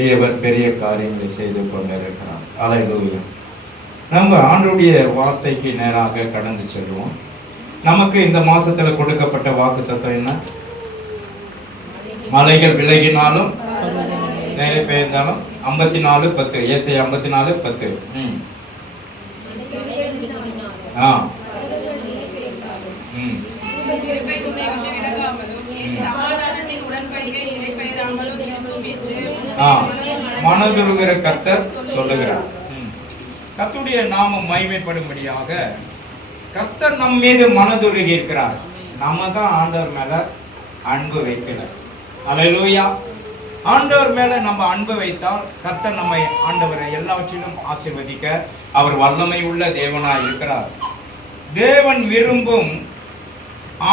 பெரியவர் பெரிய காரியங்களை செய்து கொண்டிருக்கிறார். அல்லேலூயா. நம்ம ஆண்டவருடைய வார்த்தைக்கு நேராக கடந்து செல்வோம். நமக்கு இந்த மாசத்துல கொடுக்கப்பட்ட வாக்குத்தத்தம் என்ன? மலைகள் விலகினாலும் மேலே பெய்தாலும் 54:10. ஏசாயா 54:10. மனதுருகிற கர்த்தர் சொல்லுகிறார். கர்த்தருடைய நாமம் மகிமைப்படும்படியாக கர்த்தர் நம் மீது மனதுருகி இருக்கிறார். நாம தான் ஆண்டவர் மேல அன்பு வைக்கிறார். அல்லேலூயா. ஆண்டவர் மேல நம்ம அன்பு வைத்தால் கர்த்தர் நம்மை ஆண்டவரை எல்லாவற்றிலும் ஆசீர்வதிக்க அவர் வல்லமை உள்ள தேவனாய் இருக்கிறார். தேவன் விரும்பும்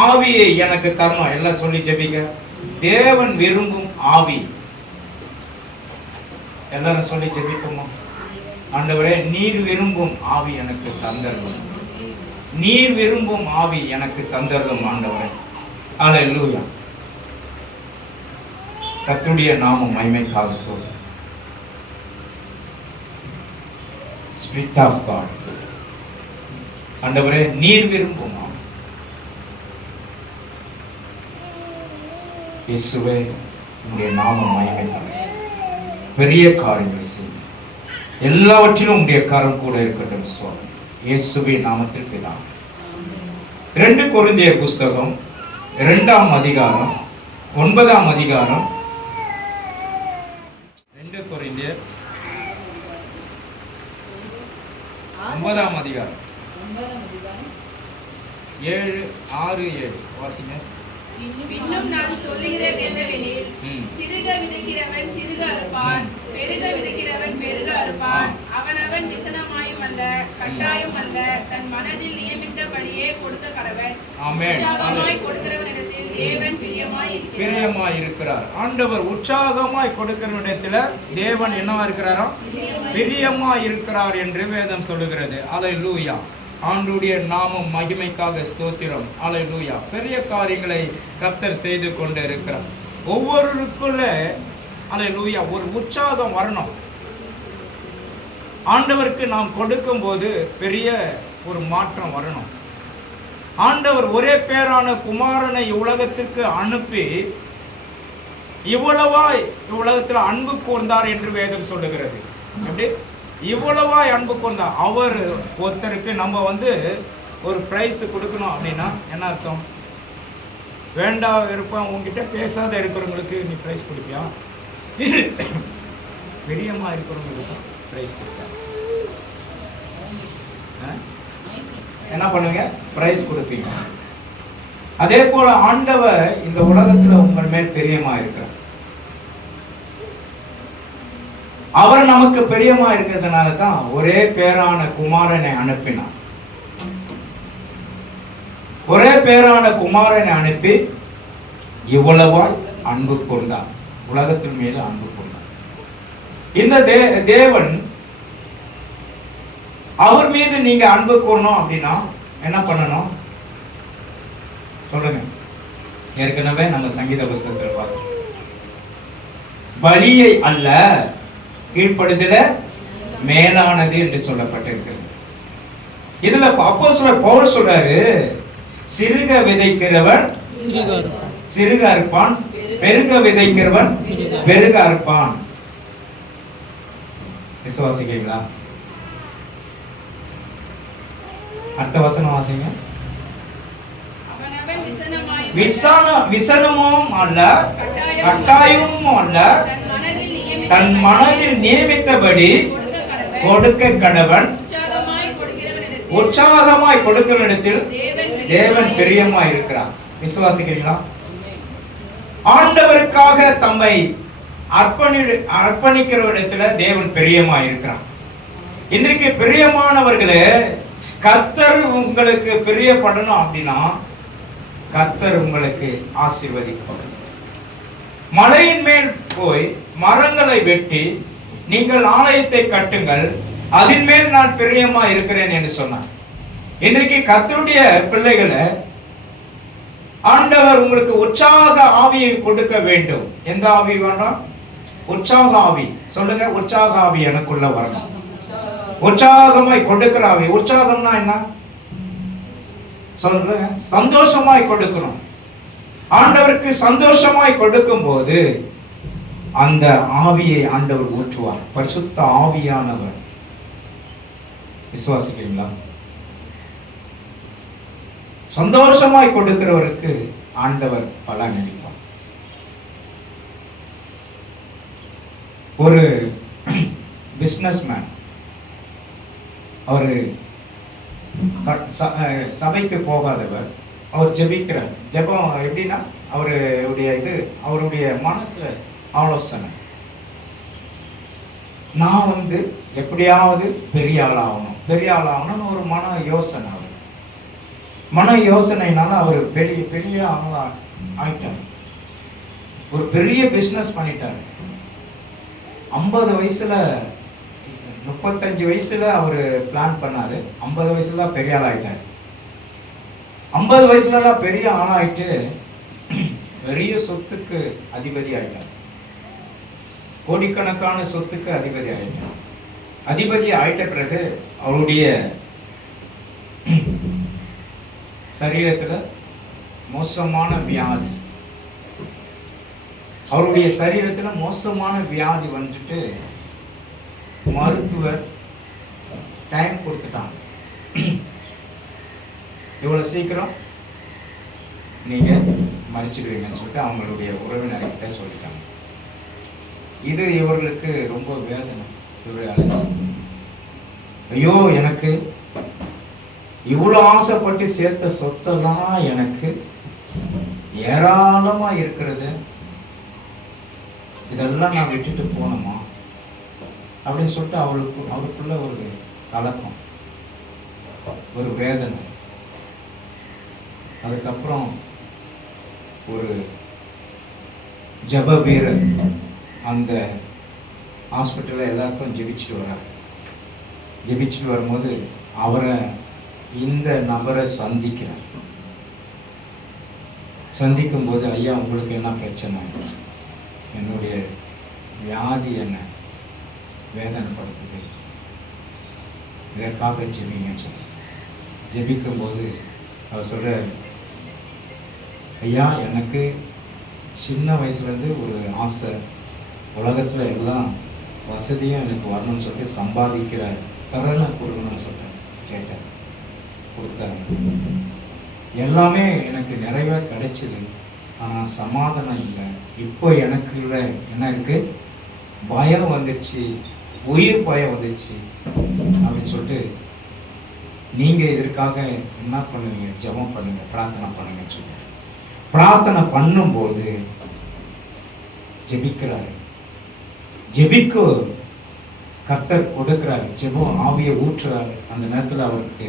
ஆவியை எனக்கு தரணும். எல்லாம் சொல்லி ஜெபிக்க. தேவன் விரும்பும் ஆவி. எல்லாரும் சொல்லி ஜெபிப்போமா? ஆண்டவரே, நீர் விரும்பும் ஆவி எனக்கு தந்தருளும். நீர் விரும்பும் ஆவி எனக்கு தந்தருளும் ஆண்டவரே. அல்லேலூயா. கர்த்தருடைய நாமம் மகிமைக்காக ஸ்தோத்திரம். Spirit of God. ஆண்டவரே, நீர் விரும்பும் ஆவி. இயேசுவே, உம்முடைய நாமம் மகிமைக்காக பெரிய காரியங்கள் செய்யும். எல்லாவற்றிலும் உடைய கரம் கூட இருக்கட்டும் சுவாமி. இயேசுவின் நாமத்திற்கு தான். 2 கொரிந்தியர் புஸ்தகம் 2ஆம் அதிகாரம் 9ஆம் அதிகாரம். 2 கொரிந்தியர் 9ஆம் அதிகாரம் 7-6-7 வாசிங்க. இன்னும் நான் சொல்லுகிறது என்னவெனில், சிறுக விதைக்கிறவன் சிறுக அறுப்பான், பெருக விதைக்கிறவன் பெருக அறுப்பான். அவனவன் விசனமாயும் அல்ல கட்டாயம் அல்ல, தன் மனதில் நியமித்தபடியே கொடுக்க கடவன். உற்சாகமாய் கொடுக்கிறவனிடத்தில் தேவன் பிரியமாய் இருக்கிறார். ஆண்டவர் உற்சாகமாய் கொடுக்கிறவனிடத்தில் தேவன் என்னவா இருக்கிறாரோ? பிரியமாய் இருக்கிறார் என்று வேதம் சொல்லுகிறது. அல்லேலூயா. ஆண்டவருடைய நாமம் மகிமைக்காக ஸ்தோத்திரம். அல்லேலூயா. பெரிய காரியங்களை கர்த்தர் செய்து கொண்டு இருக்கிறார். ஒவ்வொருக்குள்ள அல்லேலூயா ஒரு உற்சாகம் வரணும். ஆண்டவருக்கு நாம் கொடுக்கும் போது பெரிய ஒரு மாற்றம் வரணும். ஆண்டவர் ஒரே பேரான குமாரனை உலகத்திற்கு அனுப்பி இவ்வளவாய் உலகத்தில் அன்பு கூர்ந்தார் என்று வேதம் சொல்லுகிறது. எப்படி? இவ்வளவாய் அன்பு கொண்டா. அவர் ஒருத்தருக்கு நம்ம ஒரு பிரைஸ் கொடுக்கணும் அப்படின்னா என்ன அர்த்தம்? வேண்டா இருப்பான் உங்ககிட்ட பேசாத இருக்கிறவங்களுக்கு நீ பிரைஸ் கொடுப்பியா? பிரியமா இருக்கிறவங்களுக்கு பிரைஸ் கொடுப்பா. என்ன பண்ணுவீங்க? பிரைஸ் கொடுப்பீங்க. அதே போல ஆண்டவர் இந்த உலகத்துல உங்கள் மேல் பிரியமா இருக்கிறார். அவர் நமக்கு பிரியமா இருக்கிறதுனால தான் ஒரே பேரான குமாரனை அனுப்பினார். ஒரே பேரான குமாரனை அனுப்பி இவ்வளவாய் அன்பு கொண்டார். உலகத்தின் மேல அன்பு கொண்டார். இந்த தேவன் அவர் மீது நீங்க அன்பு கூறணும் அப்படின்னா என்ன பண்ணணும் சொல்லுங்க. ஏற்கனவே நம்ம சங்கீத புஸ்தகத்தில் பார்த்தோம். பலியை அல்ல கீழ்ப்படுதல மேலானது என்று சொல்லப்பட்டிருக்கிறது. இதுல அப்போஸ்தலர் பவுல் சொல்றாரு, சிறுக விதைக்கிறவன் சிறுக அறுப்பான், பெருக விதைக்கிறவன் பெருக அறுப்பான். விசுவாசிக்கிறீங்களா? அடுத்த வசனம் வாசிங்க. விசனமும் அல்ல கட்டாயமும் அல்ல, தன் மனதில் நியமித்தபடி கொடுக்க கடவன். உற்சாகமாய் கொடுக்கிறவனிடத்தில் தேவன் பிரியமாய் இருக்கிறார். விசுவாசிக்கிறீங்களா? ஆண்டவருக்காக தம்மை அர்ப்பணிக்கிறவனிடத்துல தேவன் பிரியமாய் இருக்கிறார். இன்றைக்கு பிரியமானவர்களே, கர்த்தர் உங்களுக்கு பிரியப்படணும் அப்படின்னா கர்த்தர் உங்களுக்கு ஆசீர்வதிப்பார். மலையின் மேல் போய் மரங்களை வெட்டி நீங்கள் ஆலயத்தை கட்டுங்கள், அதன் மேல் நான் பிரியமா இருக்கிறேன் என்று சொன்னார். இன்றைக்கு கர்த்தருடைய பிள்ளைகளை ஆண்டவர் உங்களுக்கு உற்சாக ஆவியை கொடுக்க வேண்டும். எந்த ஆவி வேண்டாம்? உற்சாக ஆவி. சொல்லுங்க, உற்சாக ஆவி எனக்குள்ள வரணும். உற்சாகமாய் கொடுக்கிற ஆவி. உற்சாகம்னா என்ன சொல்லுங்க? சந்தோஷமாய் கொடுக்கணும். ஆண்டவருக்கு சந்தோஷமாய் கொடுக்கும் போது அந்த ஆவியை ஆண்டவர் ஊற்றுவார். பரிசுத்த ஆவியானவர். விசுவாசிக்கிறீங்களா? சந்தோஷமாய் கொடுக்கிறவருக்கு ஆண்டவர் பலன் அளிப்பார். ஒரு பிசினஸ்மேன், அவரு சபைக்கு போகாதவர், அவர் ஜெபிக்கிறார். ஜெபம் எப்படின்னா அவருடைய மனசுல ஆலோசனை, நான் எப்படியாவது பெரிய ஆளாகணும்னு ஒரு மன யோசனை. மன யோசனைனால அவர் பெரிய ஆளா ஆயிட்டார். ஒரு பெரிய பிசினஸ் பண்ணிட்டார். 50 வயசுல 35 வயசுல அவரு பிளான் பண்ணாரு. 50 வயசுல பெரிய ஆள் ஆயிட்டார். 50 வயசுல பெரிய ஆளாயிட்டு பெரிய சொத்துக்கு அதிபதி ஆயிட்டார். கோடிக்கணக்கான சொத்துக்கு அதிபதி ஆயிட்டார். அதிபதி ஆயிட்ட பிறகு அவருடைய சரீரத்துல மோசமான வியாதி, அவருடைய சரீரத்துல மோசமான வியாதி வந்துட்டு மருத்துவர் டைம் கொடுத்துட்டாங்க. இவ்வளவு சீக்கிரம் நீங்க மறிச்சிடுவீங்கன்னு சொல்லிட்டு அவங்களுடைய உறவினர்கிட்ட சொல்லிட்டாங்க. இது இவர்களுக்கு ரொம்ப வேதனை. ஐயோ, எனக்கு இவ்வளவு ஆசைப்பட்டு சேர்த்த சொத்தெல்லாம் எனக்கு ஏராளமா இருக்கிறது, இதெல்லாம் நான் விட்டுட்டு போனோமா அப்படின்னு சொல்லிட்டு அவருக்குள்ள ஒரு கலக்கம், ஒரு வேதனை. அதுக்கப்புறம் ஒரு ஜப வீரர் அந்த ஹாஸ்பிட்டலில் எல்லாருக்கும் ஜெபிச்சுட்டு வர்றார். ஜெபிச்சுட்டு வரும்போது இந்த நபரை சந்திக்கிறார். சந்திக்கும் போது, ஐயா உங்களுக்கு என்ன பிரச்சனை? என்னுடைய வியாதி என்ன வேதனைப்படுத்துது, இதற்காக ஜெபிங்கன்னு சொல்லி ஜெபிக்கும் போது அவர் சொல்றார், ஐயா எனக்கு சின்ன வயசுலேருந்து ஒரு ஆசை, உலகத்தில் எல்லாம் வசதியும் எனக்கு வரணும்னு சொல்லிட்டு சம்பாதிக்கிற தரனை கொடுக்கணும்னு சொல்லிட்டேன். கேட்டேன், கொடுத்தாங்க. எல்லாமே எனக்கு நிறைவே கிடைச்சிது. ஆனால் சமாதானம் இல்லை. இப்போ எனக்குள்ள என்ன இருக்கு? பயம் வந்துடுச்சு, உயிர் பயம் வந்துடுச்சு அப்படின்னு சொல்லிட்டு, நீங்கள் இதற்காக என்ன பண்ணுவீங்க? ஜெபம் பண்ணுங்க, பிரார்த்தனை பண்ணுங்கன்னு சொல்லிட்டு பிரார்த்தனை பண்ணும்போது ஜெபிக்கிறாரு. ஜெபிக்கு கர்த்தர் கொடுக்கிறாரு. ஜெபம் ஆவியை ஊற்றுறாரு. அந்த நேரத்தில் அவருக்கு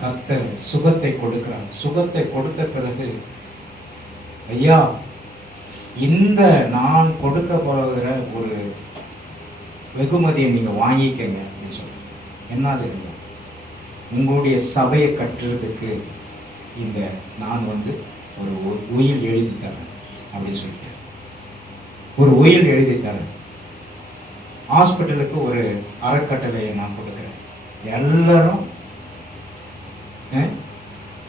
கர்த்தர் சுகத்தை கொடுக்கிறார். சுகத்தை கொடுத்த பிறகு, ஐயா இந்த நான் கொடுக்க போகிற ஒரு வெகுமதியை நீங்க வாங்கிக்கங்க அப்படின்னு சொல்லி, என்னது உங்களுடைய சபையை கட்டுறதுக்கு இந்த நான் ஒரு உயில் எழுதி தரேன் அப்படின்னு சொல்லிட்டு ஒரு உயில் எழுதி தரேன். ஹாஸ்பிட்டலுக்கு ஒரு அறக்கட்டளையை நான் கொடுக்குறேன். எல்லாரும்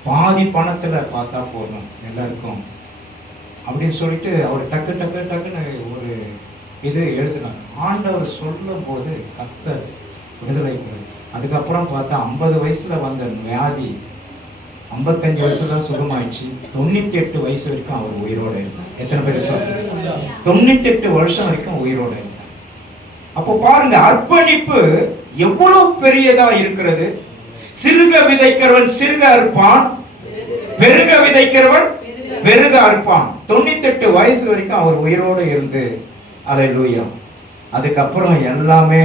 பாதி பணத்துல பார்த்தா போதும் எல்லாருக்கும் அப்படின்னு சொல்லிட்டு அவர் டக்குன்னு ஒரு இது எழுதினார். ஆண்டவர் சொல்லும் போது கர்த்தர் விடுதலை கொடுத்தார். அதுக்கப்புறம் பார்த்தா 50 வயசுல வந்த வியாதி 55 வயசுல சுகமாயிடுச்சு. 98 வயசு வரைக்கும் அவர் உயிரோட இருந்தார். எத்தனை பேர் விசுவாசம்? 98 வருஷம் வரைக்கும் உயிரோட இருந்தார். அப்போ பாருங்க, அர்ப்பணிப்பு எவ்வளவு பெரியதா இருக்கிறது. சிறுக விதைக்கிறவன் சிறுக அறுப்பான், பெருக விதைக்கிறவன் பெருக அறுப்பான். 98 வயசு வரைக்கும் அவர் உயிரோடு இருந்து, அல்லேலூயா. அதுக்கப்புறம் எல்லாமே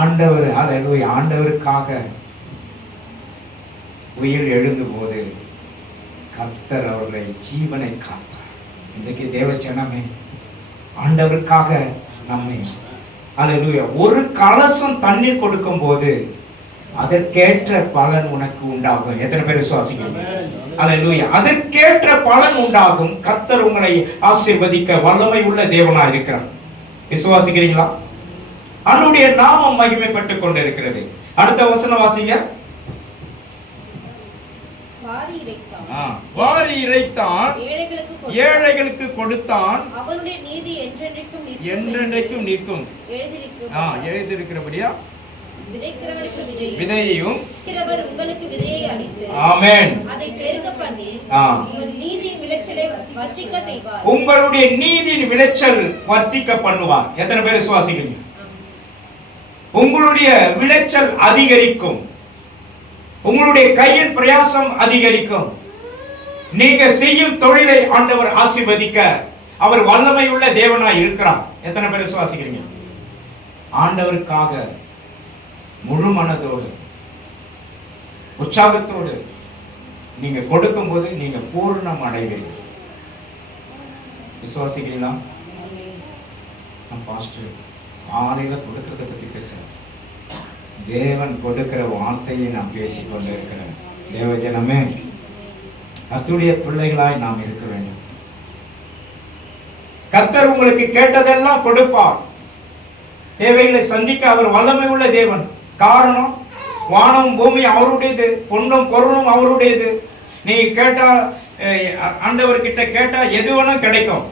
ஆண்டவர், அல்லேலூயா, ஆண்டவருக்காக உயிர் எழுந்த போது கர்த்தர் அவர்களை ஜீவனை காத்தார். இன்றைக்கு தேவச்சனமே, ஆண்டவருக்காக நம்மை, அல்லேலூயா, ஒரு கலசம் தண்ணீர் கொடுக்கும் போது அதற்கேற்ற பலன் உனக்கு உண்டாகும். எத்தனை பேர் விசுவாசிக்கிறீங்க? அல்லேலூயா. அதற்கேற்ற பலன் உண்டாகும். கர்த்தர் உங்களை ஆசீர்வதிக்க வல்லமை உள்ள தேவனாய் இருக்கிறார். விசுவாசிக்கிறீங்களா? அவருடைய நாமம் மகிமைப்பட்டுக் கொண்டிருக்கிறது. அடுத்த வசனம் வாசிங்க. வாரி இறைத்தான், ஏழைகளுக்கு கொடுத்தான், அவருடைய நீதி என்றென்றைக்கும் நிற்கும். எழுதியிருக்கிறபடியா விதையையும் உங்களுக்கு விதையை அளித்து, ஆமென், அதை பெருக பண்ணி உங்கள் நீதியின் விளைச்சலை வர்த்திக்க செய்வார். உங்களுடைய நீதியின் விளைச்சல் வர்த்திக்க பண்ணுவார். எத்தனை பேர் விசுவாசிக்கிறீங்க? உங்களுடைய விளைச்சல் அதிகரிக்கும், உங்களுடைய கையின் பிரயாசம் அதிகரிக்கும். நீங்க செய்யும் தொழிலை ஆண்டவர் ஆசீர்வதிக்க அவர் வல்லமை உள்ள தேவனாய் இருக்கிறார். எத்தனை பேர் விசுவாசிக்கிறீங்க? ஆண்டவருக்காக முழு மனதோடு உற்சாகத்தோடு நீங்க கொடுக்கும் போது நீங்க பூர்ணம் அடைவீர்கள். விசுவாசிக்கிறீங்களா? பாஸ்டர் ஆணையில கொடுக்கறத பத்தி பேசுறேன். தேவன் கொடுக்கிற வார்த்தையை நாம் பேசிக் கொண்டு இருக்கிறேன். தேவஜனமே, கர்த்தருடைய பிள்ளைகளாய் நாம் இருக்க வேண்டும். கர்த்தர் உங்களுக்கு கேட்டதெல்லாம் கொடுப்பார். தேவைகளை சந்திக்க அவர் வல்லமை உள்ள தேவன். காரணம், வானம் பூமி அவருடையது, பொன்னும் பொருளும் அவருடையது. நீங்க கேட்டா, ஆண்டவர்கிட்ட கேட்டா எது வேணும் கிடைக்கும்.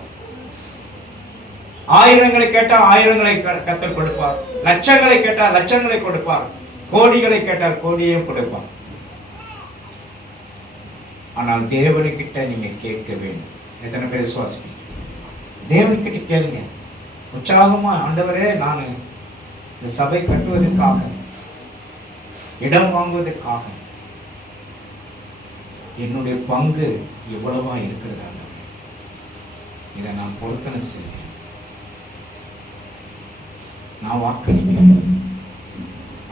ஆயிரங்களை கேட்டா ஆயிரங்களை கர்த்தர் கொடுப்பார், லட்சங்களை கேட்டா லட்சங்களை கொடுப்பார், கோடிகளை கேட்டால் கோடியையும் கொடுப்பார். ஆனால் தேவனுக்கிட்ட நீங்க கேட்க வேண்டும். எத்தனை பேர் விசுவாசிங்க? தேவனுக்கிட்ட கேளுங்க உற்சாகமா. ஆண்டவரே, நான் இந்த சபை கட்டுவதற்காக, இடம் வாங்குவதற்காக என்னுடைய பங்கு எவ்வளவா இருக்கிறது, இதை நான் பொருத்தனை செய்வேன், நான் வாக்களிப்பேன்,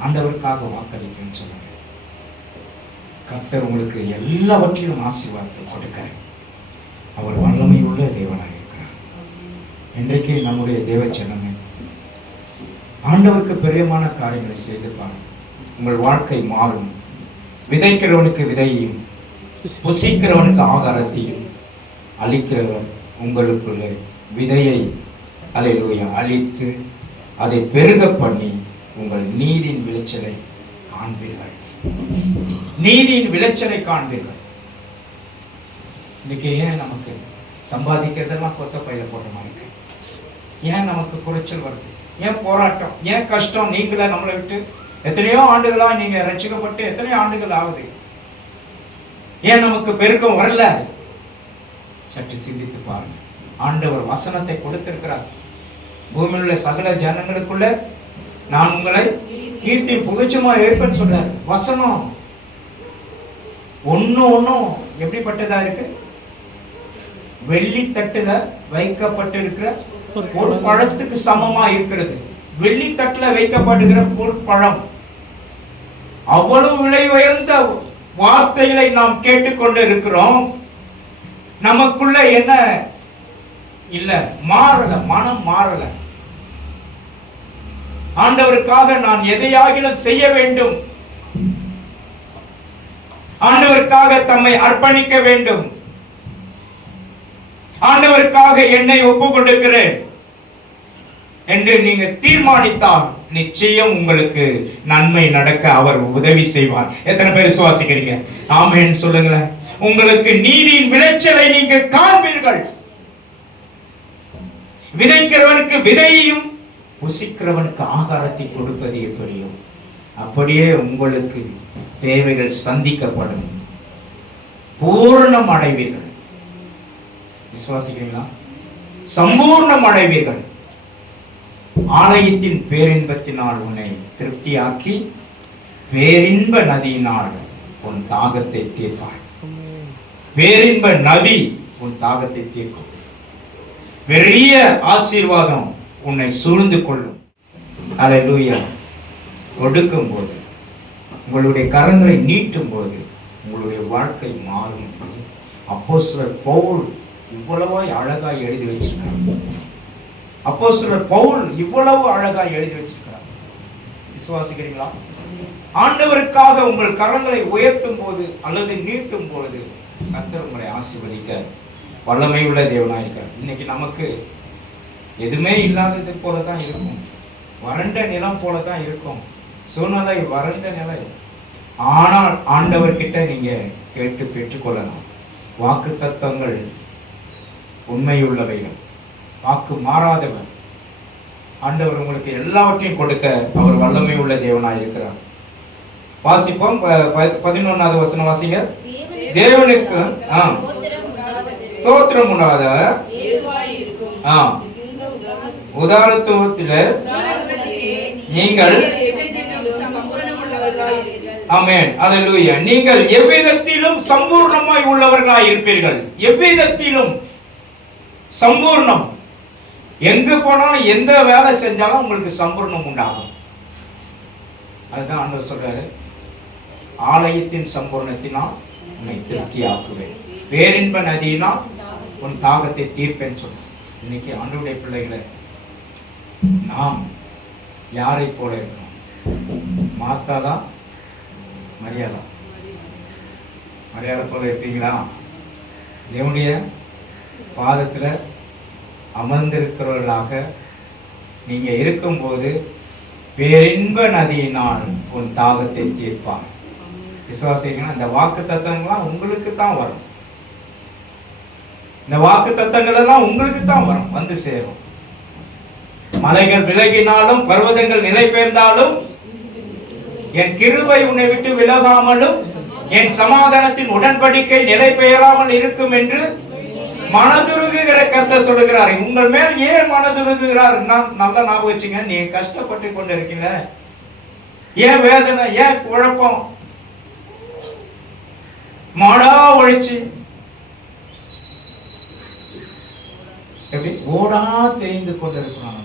ஆண்டவருக்காக வாக்களிப்பேன்னு சொல்லுங்க. கர்த்தர் உங்களுக்கு எல்லாவற்றிலும் ஆசீர்வாதத்தை கொடுக்கிறேன். அவர் வல்லமை உள்ள தேவனாக இருக்கிறார். இன்றைக்கு நம்முடைய தேவ ஜனமே, ஆண்டவருக்கு பிரியமான காரியங்களை செய்து பாருங்கள். உங்கள் வாழ்க்கை மாறும். விதைக்கிறவனுக்கு விதையையும் புசிக்கிறவனுக்கு ஆகாரத்தையும் அளிக்கிறவர் உங்களுக்குள்ள விதையை அல்லேலூயா அளித்து அதை பெருக பண்ணி உங்கள் நீதியின் விளைச்சலை காண்பீர்கள். நீதியின் விளைச்சலை காண்பீர்கள். இன்னைக்கு ஏன் நமக்கு சம்பாதிக்கிறதெல்லாம் கொத்த பையில போட்ட மாதிரி? ஏன் நமக்கு குறைச்சல் வருது? ஏன் போராட்டம்? ஏன் கஷ்டம்? நீங்களே நம்மளை விட்டு எத்தனையோ ஆண்டுகளா நீங்க ரட்சிக்கப்பட்டு எத்தனையோ ஆண்டுகள் ஆகுது. ஏன் நமக்கு பெருக்கம் வரல? சற்று சிந்தித்து பாருங்க. ஆண்டவர் வசனத்தை கொடுத்திருக்கிறார். பூமியில் உள்ள சகல ஜனங்களுக்குள்ள நான் உங்களை கீர்த்தி புகழ்ச்சியுமா இருப்பேன்னு சொல்றாரு. வசனம் ஒன்னும் எப்படிப்பட்டதா இருக்கு? வெள்ளி தட்டுல வைக்கப்பட்டிருக்கிற ஒரு பழத்துக்கு சமமா இருக்கிறது. வெள்ளி தட்டுல வைக்கப்படுகிற ஒரு பழம். அவ்வளவு விலை உயர்ந்த வார்த்தைகளை நாம் கேட்டுக்கொண்டு இருக்கிறோம். நமக்குள்ள என்ன இல்ல? மாறல, மனம் மாறல. ஆண்டவருக்காக நான் எதையாகிலும் செய்ய வேண்டும், ஆண்டவருக்காக தம்மை அர்ப்பணிக்க வேண்டும், ஆண்டவருக்காக என்னை ஒப்புக் கொடுக்கிறேன் என்று நீங்க தீர்மானித்தால் நிச்சயம் உங்களுக்கு நன்மை நடக்க அவர் உதவி செய்வார். எத்தனை பேர் விசுவாசிக்கிறீங்க? ஆமென் சொல்லுங்களேன். உங்களுக்கு நீதியின் விளைச்சலை நீங்க காண்பீர்கள். விதைக்கிறவனுக்கு விதையையும் புசிக்கிறவனுக்கு ஆகாரத்தை கொடுப்பது எப்படியோ அப்படியே உங்களுக்கு தேவைகள் சந்திக்கப்படும். பூரணம் அடைவீர்கள். விசுவாசிக்கிறீங்களா? சம்பூர்ணம் அடைவீர்கள். ஆலயத்தின் பேரின்பத்தினால் உன்னை திருப்தியாக்கி பேரின்ப நதியினால் உன் தாகத்தை தீர்ப்பாய். பேரின்ப நதி உன் தாகத்தை தீர்க்கும். பெரிய ஆசீர்வாதம் உன்னை சூழ்ந்து கொள்ளும். அல்லேலூயா. கொடுக்கும் போது, உங்களுடைய கரங்களை நீட்டும் போது உங்களுடைய வாழ்க்கை மாறும். அப்போஸ்தலர் பவுல் இவ்வளவு அழகாய் எழுதி வச்சிருக்காங்க. அப்போஸ்தலர் பவுல் இவ்வளவு அழகாய் எழுதி வச்சிருக்கிறார். விசுவாசிக்கிறீங்களா? ஆண்டவருக்காக உங்கள் கரங்களை உயர்த்தும் போது அல்லது நீட்டும் பொழுது கர்த்தர் உங்களை ஆசீர்வதிக்க வல்லமை உள்ள தேவனாயிருக்கார். இன்னைக்கு நமக்கு எதுவுமே இல்லாதது போல தான் இருக்கும். வறண்ட நிலம் போல தான் இருக்கும். சூழ்நிலை வறண்ட நிலை. ஆனால் ஆண்டவர்கிட்ட நீங்க கேட்டு பெற்றுக்கொள்ளலாம். வாக்கு தத்தங்கள் உண்மையுள்ளவைகள், வாக்கு மாறாதவர். ஆண்டவர் உங்களுக்கு எல்லாவற்றையும் கொடுக்க அவர் வல்லமை உள்ள தேவனாய் இருக்கிறார். வாசிப்போம். 11வது வசனம் வாசிங்க. தேவனுக்கு ஸ்தோத்திரம் உண்டாத உதாரணத்துவத்திலே நீங்கள் ஆமென் அல்லேலூயா நீங்கள் எவ்விதத்திலும் சம்பூர்ணமாய் உள்ளவர்களாய் இருப்பீர்கள். எவ்விதத்திலும் சம்பூர்ணம். எங்கு போனாலும் எந்த வேலை செஞ்சாலும் உங்களுக்கு சம்பூர்ணம் உண்டாகும். அதுதான் ஆண்டவர் சொல்றாரு, ஆலயத்தின் சம்பூர்ணத்தினால் உன்னை திருப்தியாக்குவேன், பேரின்ப நதியினால் உன் தாகத்தை தீர்ப்பேன்னு சொல்ற. இன்னைக்கு ஆண்டவருடைய பிள்ளைகளை நாம் யாரை போல இருக்கணும்? மாத்தாதா மரியாதா? மரியாதை போல இருப்பீங்களா? தேவனுடைய பாதத்துல அமர்ந்திருக்கிறவர்களாக நீங்க இருக்கும்போது பேரின்ப நதியினால் உன் தாகத்தை தீர்ப்பான். விசுவாசிங்கன்னா இந்த வாக்கு தத்தங்கள்லாம் உங்களுக்கு தான் வரும். இந்த வாக்கு தத்தங்கள் எல்லாம் உங்களுக்கு தான் வரும், வந்து சேரும். மலைகள் விலகினாலும் பர்வதங்கள் நிலை பெயர்ந்தாலும் என் கிருபை உன்னை விட்டு விலகாமலும் என் சமாதானத்தின் உடன்படிக்கை நிலை பெயராமல் இருக்கும் என்று மனதுருகுகிற கர்த்தர் சொல்லுகிறார். உங்கள் மேல் ஏன் மனதுருகுகிறார்? நல்லா ஞாபகம் வச்சுங்க. நீ கஷ்டப்பட்டு கொண்டு இருக்கீங்க, ஏன் வேதனை, ஏன் குழப்பம், மாடா உழைச்சு எப்படி ஓடா தேய்ந்து கொண்டிருக்கிறான்.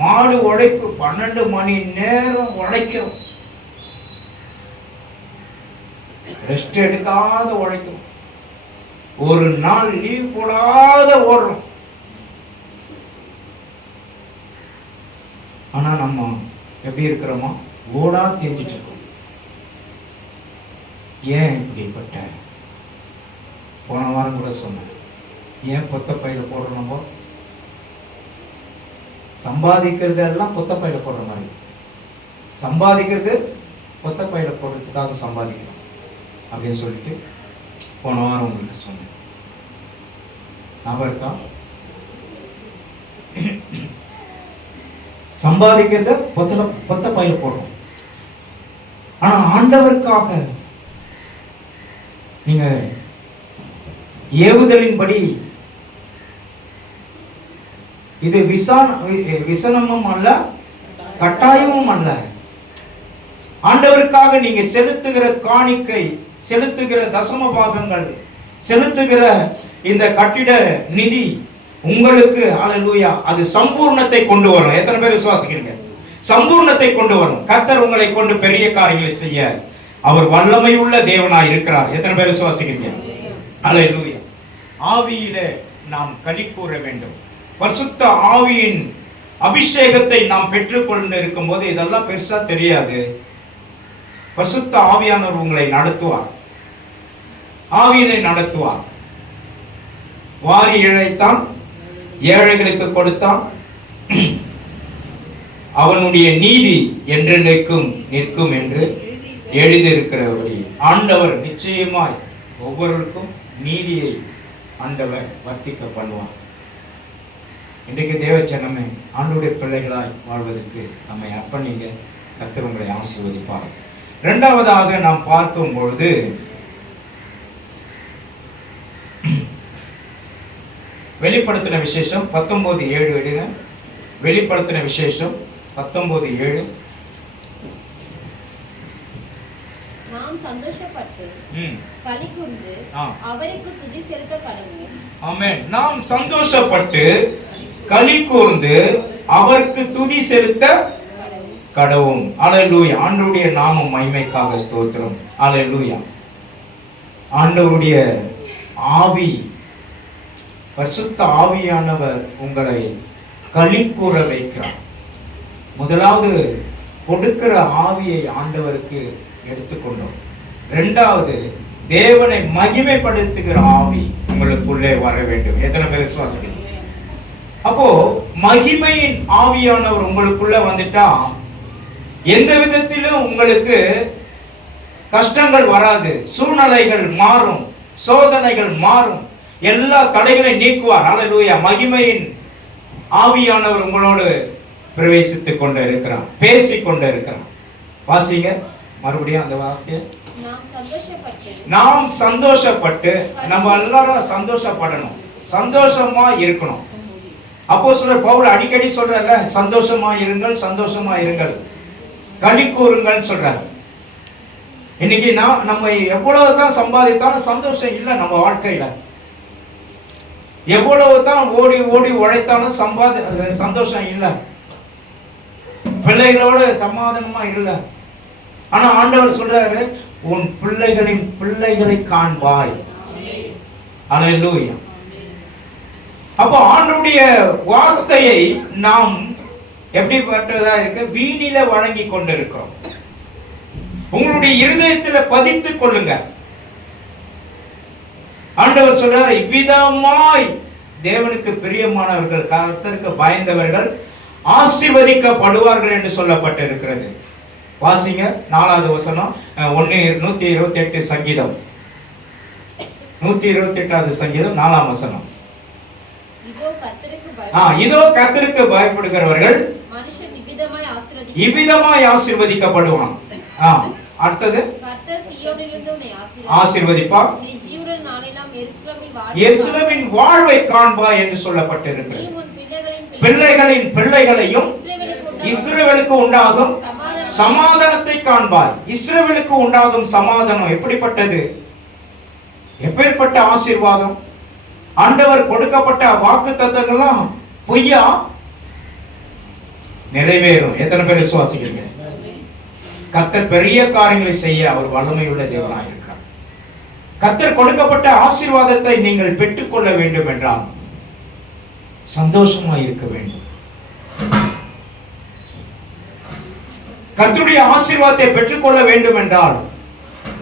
மாடு உழைப்பு 12 மணி நேரம் உழைக்கும், ரெஸ்ட் எடுக்காத உழைக்கும், ஒரு நாள் லீவ் போடாத ஓடுறோம். ஆனா நம்ம எப்படி இருக்கிறோமா? ஓடா தெரிஞ்சிட்டு இருக்கோம். ஏன் இப்படிப்பட்ட? போன வாரம் கூட சொன்னேன், ஏன் பொத்த பையில போடுறோம்? நம்ம சம்பாதிக்கிறது எல்லாம் பொத்த பையில போடுற மாதிரி. சம்பாதிக்கிறது பொத்த பையில போடுறதுக்காக சம்பாதிக்கிறோம் அப்படின்னு சொல்லிட்டு போன வாரம் உங்களுக்கு சொன்னேன். ஞாபகம் இருக்கா? சம்பாதிக்கிறத பொத்த பையில போடுறோம். ஆனா ஆண்டவருக்காக நீங்க ஏவுதலின்படி இது விசனமும் அல்ல, கட்டாயமும் அல்ல. ஆண்டவருக்காக நீங்க செலுத்துகிற காணிக்கை, செலுத்துகிற தசம பாகங்கள், செலுத்துகிற இந்த கட்டிட நிதி உங்களுக்கு அல்லேலூயா அது சம்பூர்ணத்தை கொண்டு வரும். எத்தனை பேர் விசுவாசிக்கிறீங்க? சம்பூர்ணத்தை கொண்டு வரும். கர்த்தர் உங்களை கொண்டு பெரிய காரியங்களை செய்ய அவர் வல்லமை உள்ள தேவனாய் இருக்கிறார். எத்தனை பேர் விசுவாசிக்கிறீங்க? அல்லேலூயா. ஆவியிலே நாம் களி கூற வேண்டும். பரிசுத்த ஆவியின் அபிஷேகத்தை நாம் பெற்றுக்கொண்டு இருக்கும் போது இதெல்லாம் பெருசா தெரியாது. பரிசுத்த ஆவியானவர் உங்களை நடத்துவார், ஆவியினை நடத்துவார். வாரி இழைத்தான், ஏழைகளுக்கு கொடுத்தான், அவனுடைய நீதி என்றென்றைக்கும் நிற்கும் என்று எழுதியிருக்கிறபடி ஆண்டவர் நிச்சயமாய் ஒவ்வொருவருக்கும் நீதியை ஆண்டவர் வர்த்திக்க பண்ணுவார். இன்றைக்கு தேவ ஜனமே, ஆண்டவருடைய பிள்ளைகளாய் வாழ்வதற்கு நம்மை அர்ப்பணிங்க. கர்த்தர் உங்களை ஆசீர்வதிப்பார். இரண்டாவதாக நாம் பார்க்கும் பொழுது வெளிப்படுத்தின விசேஷம் 19:7 எடுங்க. வெளிப்படுத்தின விசேஷம் 19:7. நாம் சந்தோஷப்பட்டு களி கூர்ந்து அவருக்கு துதி செலுத்த கடவுள். ஆமென். நாம் சந்தோஷப்பட்டு களி கூர்ந்து அவருக்கு துதி செலுத்த கடவுள். அல்லேலூயா. ஆண்டவருடைய நாமம் மகிமைக்காக ஸ்தோத்திரம். அல்லேலூயா. ஆண்டவருடைய ஆவி, பரிசுத்த ஆவியானவர் உங்களை களி கூற வைக்கிறார். முதலாவது கொடுக்கிற ஆவியை ஆண்டவருக்கு எடுத்துக்கொண்டோம். இரண்டாவது தேவனை மகிமைப்படுத்துகிற ஆவி உங்களுக்குள்ளே வர வேண்டும். எத்தனை பேர் விசுவாசிக்கிறீங்க? அப்போ மகிமையின் ஆவியானவர் உங்களுக்குள்ள வந்துட்டா எந்த விதத்திலும் உங்களுக்கு கஷ்டங்கள் வராது, சூழ்நிலைகள் மாறும், சோதனைகள் மாறும், எல்லா தடைகளையும் நீக்குவார். அல்லேலூயா. மகிமையின் ஆவியானவர் உங்களோடு பிரவேசித்துக் கொண்டு இருக்கிறார், பேசிக் கொண்டு இருக்கிறார். வாசிங்க மறுபடியும் அந்த வார்த்தையை. நாம் சந்தோஷப்பட்டு, நம்ம எல்லாரும் சந்தோஷப்படணும், சந்தோஷமா இருக்கணும். அப்போஸ்தலர் பவுல் அடிக்கடி சொல்றாருல, சந்தோஷமா இருங்கள், சந்தோஷமா இருங்கள், களி கூறுங்கள் சொல்றாரு. இன்னைக்கு நம்ம எவ்வளவுதான் சம்பாதித்தாலும் சந்தோஷம் இல்லை நம்ம வாழ்க்கையில. எவ்வளவுதான் ஓடி ஓடி உழைத்தாலும் சந்தோஷம் இல்லை. பிள்ளைகளோட சமாதானமா இல்லை. ஆனா ஆண்டவர் சொல்றாரு, உன் பிள்ளைகளின் பிள்ளைகளை காண்பாய். அல்லேலூயா. அப்போ ஆண்டவருடைய வார்த்தையை நாம் எப்படிப்பட்டதா இருக்கு? வீணில வழங்கி கொண்டிருக்கிறோம். உங்களுடைய இருதயத்துல பதித்துக் கொள்ளுங்க. ஆண்டவர் சொல்றார், இவ்விதமாய் தேவனுக்கு பிரியமானவர்கள், கர்த்தருக்கு பயந்தவர்கள் ஆசீர்வதிக்கப்படுவார்கள் என்று சொல்லப்பட்டிருக்கிறது. வாசிங்க 4வது வசனம், 128 சங்கீதம், 128வது சங்கீதம் 4ஆம் வசனம். இதோ கர்த்தருக்கு பயப்படுகிறவர்கள் இவ்விதமாய் ஆசீர்வதிக்கப்படுவான். அடுத்தது, ஆசீர்வதிப்பார், எருசலேமின் வாழ்வை காண்பாய் என்று சொல்லப்பட்டிருக்கிறது. பிள்ளைகளின் பிள்ளைகளையும் இஸ்ரவேலுக்கு உண்டாகும் சமாதானத்தை காண்பாய். இஸ்ரவேலுக்கு உண்டாகும் சமாதானம் எப்படிப்பட்டது? எப்பேற்பட்ட ஆசீர்வாதம்! ஆண்டவர் கொடுக்கப்பட்ட வாக்குத்தத்தங்கள்லாம் பொய்யா நிறைவேறும். எத்தனை பேர் விசுவாசிக்கிறீங்க? கர்த்தர் பெரிய காரியங்களை செய்ய அவர் வல்லமையுள்ள தேவனாக இருக்கிறார். கர்த்தர் கொடுக்கப்பட்ட ஆசீர்வாதத்தை நீங்கள் பெற்றுக்கொள்ள வேண்டும் என்றால் சந்தோஷமா இருக்க வேண்டும். கர்த்தருடைய ஆசீர்வாதத்தை பெற்றுக்கொள்ள வேண்டும் என்றால்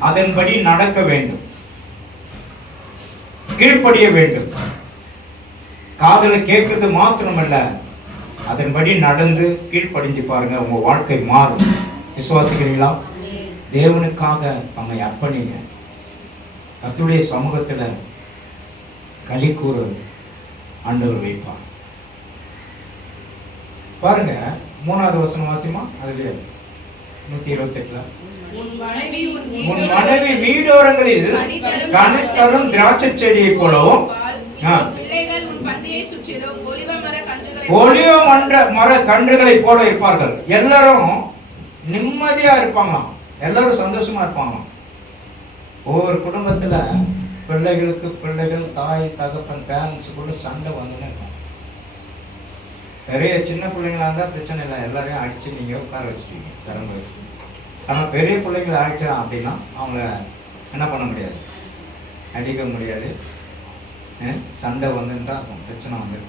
அதன்படி நடக்க வேண்டும், கீழ்ப்படிய வேண்டும். காதுல கேட்கிறது மாத்திரமல்ல, அதன்படி நடந்து கீழ்ப்படிஞ்சு பாருங்க, உங்க வாழ்க்கை மாறும். விசுவாசிக்கிறீங்களா? தேவனுக்காக நம்மை அர்ப்பணிங்க. கர்த்தருடைய சமூகத்துல களி கூற ஆண்டவர் வைப்பார். பாருங்க 3வது வசனம் வாசிமா. அதுல 128 உன் மனைவி வீடோரங்களில் கனிதரும் திராட்சை செடியை போலவும் ஒலிவ மர கன்றுகளை போல இருப்பார்கள். எல்லாரும் நிம்மதியா இருப்பாங்களாம், எல்லாரும் சந்தோஷமா இருப்பாங்களாம். ஒவ்வொரு குடும்பத்துல பிள்ளைகளுக்கு பிள்ளைகள், தாய் தகப்பன், பேரண்ட்ஸ் கூட சண்டை வந்துன்னு இருக்கும். நிறைய சின்ன பிள்ளைங்களா இருந்தா பிரச்சனை இல்லை, எல்லாரையும் அடிச்சு நீங்க உட்கார வச்சுருவீங்க திறந்து வச்சு. ஆனா பெரிய பிள்ளைங்களை ஆயிட்டா அப்படின்னா அவங்கள என்ன பண்ண முடியாது, அடிக்க முடியாது, சண்டை வந்துன்னு தான் இருக்கும், பிரச்சனை வந்து.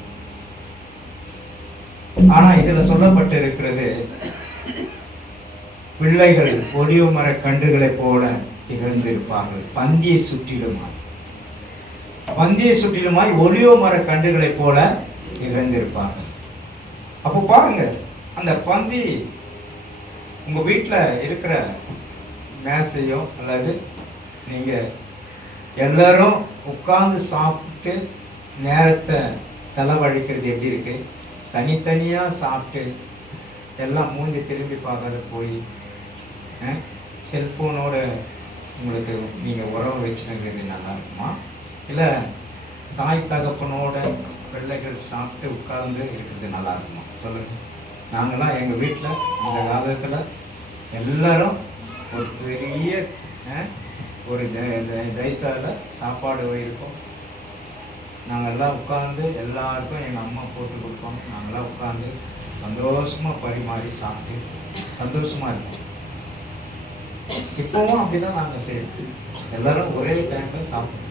ஆனா இதுல சொல்லப்பட்டு இருக்கிறது, பிள்ளைகள் ஒலிவ மர கன்றுகளை போல திகழ்ந்திருப்பார்கள், பந்தியை சுற்றிலுமாய், பந்தியை சுற்றிலுமாய் ஒலிவ மர கன்றுகளை போல திகழ்ந்திருப்பார்கள். அப்போ பாருங்க, அந்த பந்தி உங்க வீட்டுல இருக்கிற மேசையோ அல்லது நீங்க எல்லாரும் உட்கார்ந்து சாப்பிட்டு நேரத்தை செலவழிக்கிறது எப்படி இருக்கு? தனித்தனியா சாப்பிட்டு எல்லாம் மூஞ்சி திரும்பி பார்க்காத போய் செல்போனோட உங்களுக்கு நீங்க உறவு வச்சுக்கிறது நல்லா இருக்குமா? இல்லை தாய் தகப்பனோட பிள்ளைகள் சாப்பிட்டு உட்கார்ந்து இருக்கிறது நல்லா இருக்குமா? சொல்லுங்க. நாங்களாம் எங்கள் வீட்டில் இந்த காலத்தில் எல்லாரும் ஒரு பெரிய ஒரு தைசாவில் சாப்பாடு இருக்கும். நாங்கள்லாம் உட்காந்து எல்லாருக்கும் எங்கள் அம்மா போட்டு கொடுப்போம். நாங்கள்லாம் உட்காந்து சந்தோஷமாக பரிமாறி சாப்பிட்டு சந்தோஷமாக இருப்போம். இப்போவும் அப்படிதான் நாங்கள் செய்யணும். எல்லாரும் ஒரே டைம்ல சாப்பிடுவோம்.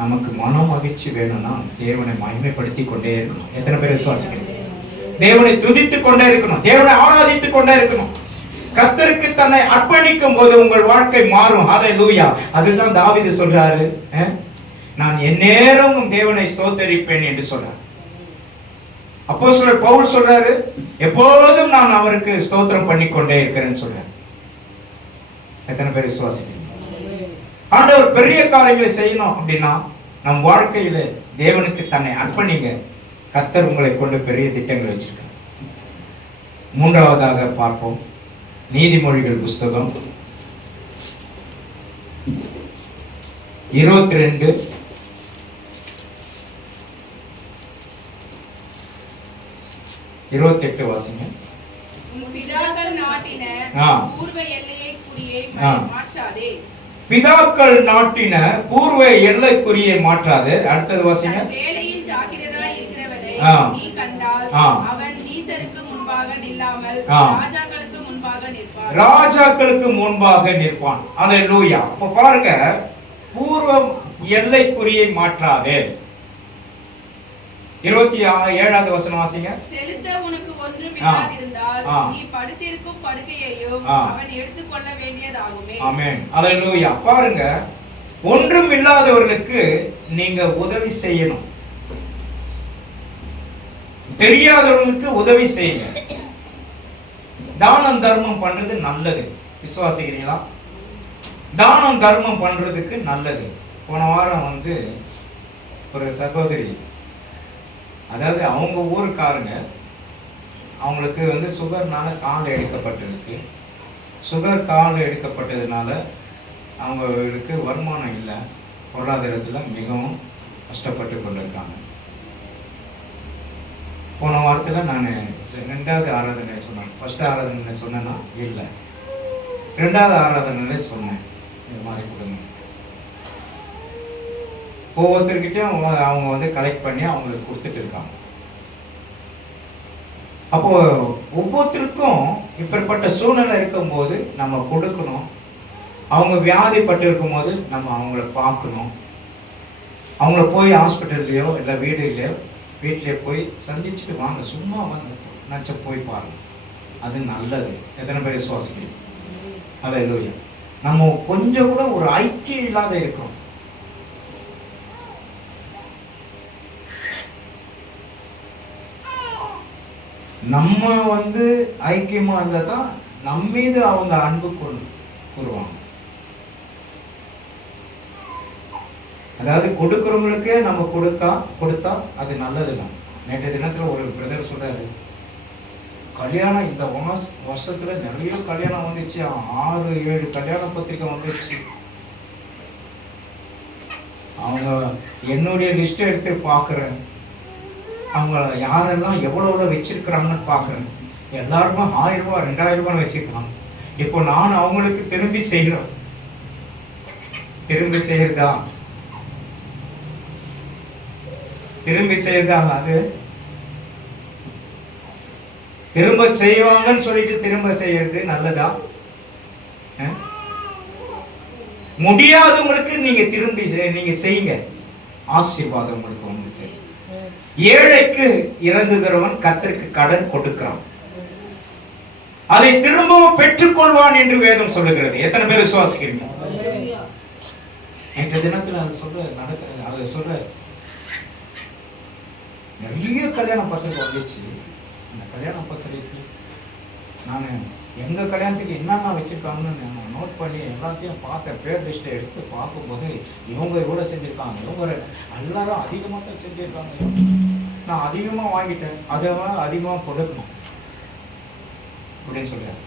நமக்கு மன மகிழ்ச்சி வேணும்னா தேவனை மகிமைப்படுத்தி கொண்டே இருக்கணும். எத்தனை பேர் விசுவாசிக்கிறீங்க? தேவனை துதித்துக் கொண்டே இருக்கணும், தேவனை ஆராதித்துக் கொண்டே இருக்கணும். கர்த்தருக்கு தன்னை அர்ப்பணிக்கும் போது உங்கள் வாழ்க்கை மாறும். ஹல்லேலூயா. அதுதான் தாவீது சொல்றாரு, நான் எந்நேரமும் தேவனை ஸ்தோத்தரிப்பேன் என்று சொன்னார். அப்போஸ்தலர் பவுல் சொல்றாரு, எப்போதும் நான் அவருக்கு ஸ்தோத்திரம் பண்ணி கொண்டே இருக்கிறேன்னு சொல்றாரு. எத்தனை பேர் விசுவாசிக்கிறீங்க? ஆண்டவர் பெரிய காரியங்களை செய்யணும் அப்படின்னா நம் வாழ்க்கையில தேவனுக்கு தன்னை அர்ப்பணிங்க. கர்த்தர் உங்களை கொண்டு பெரிய திட்டங்கள் வச்சிருக்கார். மூன்றாவதாக பார்ப்போம், நீதிமொழிகள் புஸ்தகம் 22 28 வாசிங்க. உன் பிதாக்கள் நாட்டின பூர்வ எல்லையை குறியை மாற்றாதே. பிதாக்கள் நாட்டின பூர்வ எல்லைக்குறியை மாற்றாதே. அடுத்தது வாசிங்க. வேலையில் ஜாக்கிரதையாய் இருக்கிறவனை நீ கண்டால் அவன் நீசருக்கு முன்பாக நில்லாமல் ராஜாக்களுக்கு முன்பாக நிற்பான். ராஜாக்களுக்கு முன்பாக நிற்பான். அல்லேலூயா. அப்ப பாருங்க, பூர்வ எல்லைக்குறியை மாற்றாதே. 27வது வசனம் வாசிங்க. செலுத்த உனக்கு ஒன்றும் இல்லாதிருந்தால் நீ படுத்திருக்கும் படுக்கையையும் அவன் எடுத்துக்கொள்ள வேண்டியதாகுமே. ஆமென். அல்லேலூயா. பாருங்க, ஒன்றும் இல்லாதவர்களுக்கு நீங்க உதவி செய்யணும். தெரியாதவர்களுக்கு உதவி செய்யுங்க. தானம் தர்மம் பண்றது நல்லது. விசுவாசிக்கிறீங்களா? தானம் தர்மம் பண்றதுக்கு நல்லது. போன வாரம் ஒரு சகோதரி, அதாவது அவங்க ஊருக்காரங்க, அவங்களுக்கு சுகர்னால கால் எடுக்கப்பட்டிருக்கு. சுகர் கால் எடுக்கப்பட்டதுனால அவங்களுக்கு வருமானம் இல்லை, பொருளாதாரத்தில் மிகவும் கஷ்டப்பட்டு கொண்டிருக்காங்க. போன வாரத்தில் நான் 2வது ஆராதனை சொன்னேன். ஃபர்ஸ்ட் ஆராதனை சொன்னேன்னா இல்லை, 2வது ஆராதனையில சொன்னேன், இந்த மாதிரி கொடுங்க. ஒவ்வொருத்தர்கிட்ட அவங்க கலெக்ட் பண்ணி அவங்களுக்கு கொடுத்துட்டு இருக்காங்க. அப்போ ஒவ்வொருத்தருக்கும் இப்படிப்பட்ட சூழ்நிலை இருக்கும்போது நம்ம கொடுக்கணும். அவங்க வியாதிப்பட்டு இருக்கும்போது நம்ம அவங்கள பார்க்கணும். அவங்கள போய் ஹாஸ்பிட்டல்லையோ இல்லை வீட்லேயோ போய் சந்திச்சுட்டு வாங்க. சும்மா நச்ச போய் பாருங்க, அது நல்லது. எத்தனை பேர் விசுவாசிக்கிறீங்க? அல்லேலூயா. நம்ம கொஞ்சம் கூட ஒரு ஐக்கியம் இல்லாத இருக்கிறோம். நம்ம ஐக்கியமா இருந்தா தான் நம்ம மீது அவங்க அன்பு கூறுவாங்க. அதாவது கொடுக்கிறவங்களுக்கே நம்ம கொடுத்தா அது நல்லதுதான். நேற்று தினத்துல ஒரு பிரதர் சொல்றாரு, கல்யாணம் இந்த வருஷத்துல நிறைய கல்யாணம் வந்துச்சு, 6-7 கல்யாண பத்திரிக்கை வந்துச்சு. அவங்க என்னுடைய லிஸ்ட் எடுத்து பாக்குறேன், அவங்க யாரெல்லாம் எவ்வளவு வச்சிருக்கிறாங்கன்னு பாக்குறேன். எல்லாருக்கும் 1000 ரூபாய் 2000 ரூபாய் வச்சிருக்காங்க. இப்போ நான் அவங்களுக்கு திரும்பி செய்யறேன். திரும்பி செய்யறதா அது திரும்ப செய்வாங்கன்னு சொல்லிட்டு திரும்ப செய்யறது நல்லதா? முடியாதவங்களுக்கு நீங்க திரும்பி நீங்க செய்யுங்க, ஆசீர்வாதம் உங்களுக்கு வந்துச்சு. ஏழைக்கு இறங்குகிறவன் கர்த்தருக்கு கடன் கொடுக்கிறான், அதை திரும்பவும் பெற்றுக்கொள்வான் என்று வேதம் சொல்லுகிறது. எத்தனை பேர் விசுவாசிக்கிறீங்க? இந்த தினத்துல அது சொல்ற நிறைய கல்யாண பத்திரிக்கை வந்துச்சு. அந்த கல்யாண பத்திரிக்கை நான் எங்க கல்யாணத்துக்கு என்னென்ன வச்சிருக்காங்கன்னு நான் நோட் பண்ணி எல்லாத்தையும் பார்த்தேன். பேர் லிஸ்ட்டை எடுத்து பார்க்கும்போது இவங்க இவ்வளோ செஞ்சுருக்காங்க, இவங்க எல்லாரும் அதிகமாக தான் செஞ்சுருக்காங்க. நான் அதிகமாக வாங்கிட்டேன், அதை அதிகமாக கொடுக்கணும் அப்படின்னு சொல்றாரு.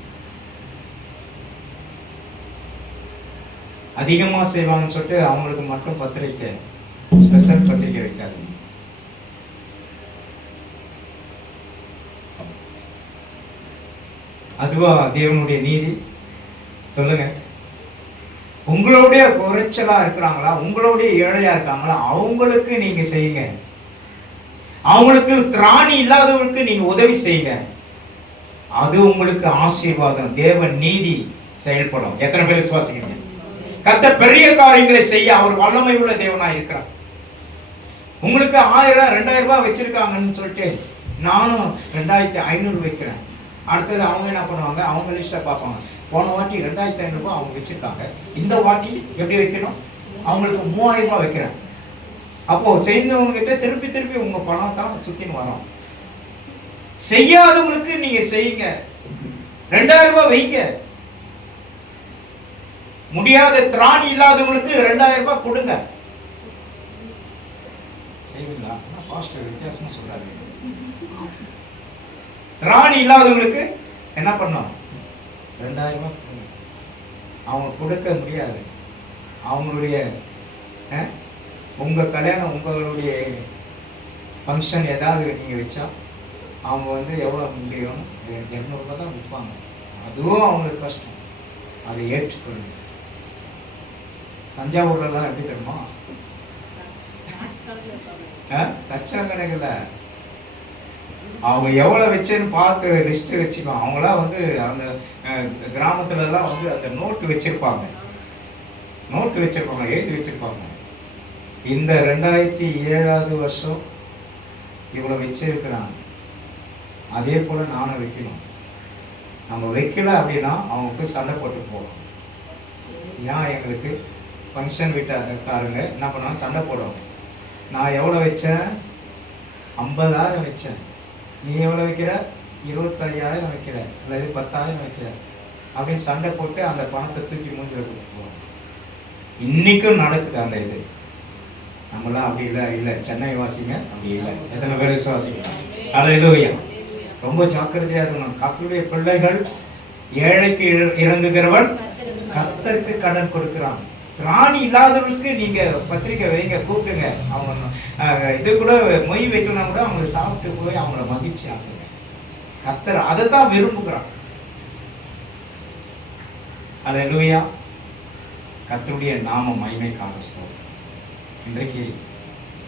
அதிகமாக செய்வாங்கன்னு சொல்லிட்டு அவங்களுக்கு மட்டும் பத்திரிக்கை, ஸ்பெஷல் பத்திரிக்கை வைக்காது. அதுவா தேவனுடைய நீதி? சொல்லுங்க. உங்களுடைய குறைச்சலா இருக்கிறாங்களா, உங்களுடைய ஏழையா இருக்காங்களா, அவங்களுக்கு நீங்க செய்யுங்க. அவங்களுக்கு திராணி இல்லாதவங்களுக்கு நீங்க உதவி செய்யுங்க. அது உங்களுக்கு ஆசீர்வாதம், தேவன் நீதி செயல்படும். எத்தனை பேர் விசுவாசிக்கிறீங்க? கர்த்தர் பெரிய காரியங்களை செய்ய அவர் வல்லமை உள்ள தேவனா இருக்கிறார். உங்களுக்கு 1000 2000 ரூபாய் வச்சிருக்காங்கன்னு சொல்லிட்டு நானும் 2500 வைக்கிறேன். அடுத்தது அவங்க என்ன பண்ணுவாங்க, அவங்க லிஸ்ட்டை பார்ப்பாங்க. போன வாட்டி 2500 ரூபாய் அவங்க வச்சிருக்காங்க, இந்த வாட்டி எப்படி வைக்கணும், அவங்களுக்கு 3000 ரூபாய் வைக்கிறேன். அப்போ செய்தவங்க கிட்ட திருப்பி திருப்பி உங்க பணம் தான் சுத்தின்னு வரும். செய்யாதவங்களுக்கு நீங்க செய்யுங்க. 2000 ரூபாய் வைங்க. முடியாத திராணி இல்லாதவங்களுக்கு 2000 ரூபாய் கொடுங்க. செய்வீங்களா? பாஸ்டர் வித்தியாசமா சொல்றாரு. திராணி இல்லாதவங்களுக்கு என்ன பண்ணோம்? 2000 ரூபாய் கொடுங்க. அவங்க கொடுக்க முடியாது. அவங்களுடைய உங்க கல்யாணம், உங்களுடைய ஃபங்க்ஷன் ஏதாவது நீங்க வச்சா அவங்க வந்து எவ்வளவு முடியும்? 200 ரூபாய் தான் விற்பாங்க. அதுவும் அவங்களுக்கு கஷ்டம். அதை ஏற்றுக்கொள்ளுங்க. தஞ்சாவூர்லாம் எப்படி தெரியுமா? லட்சக்கணக்கில் அவங்க எவ்வளவு வச்சேன்னு பார்த்து லிஸ்ட் வச்சுக்கோங்க. அவங்களாம் வந்து அந்த கிராமத்துல எல்லாம் வந்து அந்த நோட்டு வச்சிருப்பாங்க, எழுதி வச்சிருப்பாங்க. இந்த 2007வது வருஷம் இவ்வளவு வச்சிருக்கிறாங்க. அதே போல நானும் வைக்கணும். நம்ம வைக்கல அப்படின்னா அவங்க போய் சண்டை போட்டு போகணும். ஏன் எங்களுக்கு ஃபங்க்ஷன் வீட்டாருங்க என்ன பண்ணுவாங்க? சண்டை போடுவாங்க. நான் எவ்வளோ வச்சேன்? 50,000 வச்சேன். நீ எவ்வளோ வைக்கிற? 25,000 வைக்கிற, அல்லது 10,000 வைக்கிற அப்படின்னு சண்டை போட்டு அந்த பணத்தை தூக்கி மூஞ்சில கொடுத்துருவோம். இன்னைக்கும் நடக்குது அந்த இது. நம்மளாம் அப்படி இல்லை சென்னை வாசிங்க அப்படி இல்லை. எத்தனை பேர் விசுவாசிங்க? அல்லேலூயா. ரொம்ப ஜாக்கிரதையா இருக்கணும். கர்த்தருடைய பிள்ளைகள், ஏழைக்கு இறங்குகிறவன் கர்த்தருக்கு கடன் கொடுக்கிறான். திராணி இல்லாதவர்களுக்கு நீங்க பத்திரிக்கை வைங்க, கூப்பிடுங்க. அவங்க இது கூட மொய் வைக்கணும் கூட அவங்க சாப்பிட்டு போய் அவங்கள மகிழ்ச்சி ஆக்குங்க. கர்த்தர் அதை தான் விரும்புகிறான். அல்லேலூயா. கர்த்தருடைய நாம மகிமைக்காக ஸ்தோத்திரம். இன்றைக்கு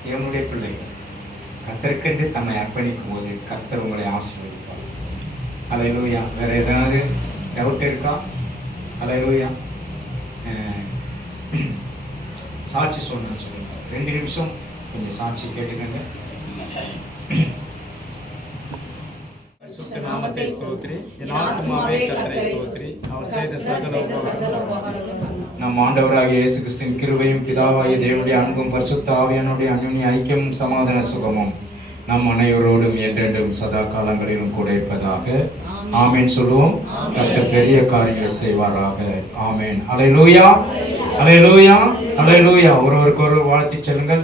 தேவனுடைய பிள்ளைகள் கர்த்தருக்கென்று தம்மை அர்ப்பணிக்கும் போது கர்த்தர் உங்களை ஆசீர்வதிப்பார். அல்லேலூயா. வேற ஏதாவது டவுட் இருக்கா? அல்லேலூயா. சாட்சி சொல்லணும்னு சொல்லுங்க. 2 நிமிஷம் கொஞ்சம் சாட்சி கேட்டுக்கங்க. நாமத்தை ஸ்தோத்திரி, என் ஆத்துமாவே கர்த்தரை ஸ்தோத்திரி, அவர் செய்த சகல உபகாரங்களும். நம் ஆண்டவராகிய இயேசு கிறிஸ்துவின் கிருபையும் பிதாவாகிய தேவனுடைய அன்பும் பரிசுத்த ஆவியானுடைய அன்யோன்ய ஐக்கியமும் சமாதான சுகமும் நம் அனைவரோடும் என்றென்றும் சதா காலங்களிலும் கூட இருப்பதாக. ஆமேன் சொல்லுவோம். கர்த்தர் பெரிய காரியங்களை செய்வாராக. ஆமேன். அல்லேலூயா, அல்லேலூயா, அல்லேலூயா. ஒருவருக்கு வாழ்த்தி செல்லுங்கள்.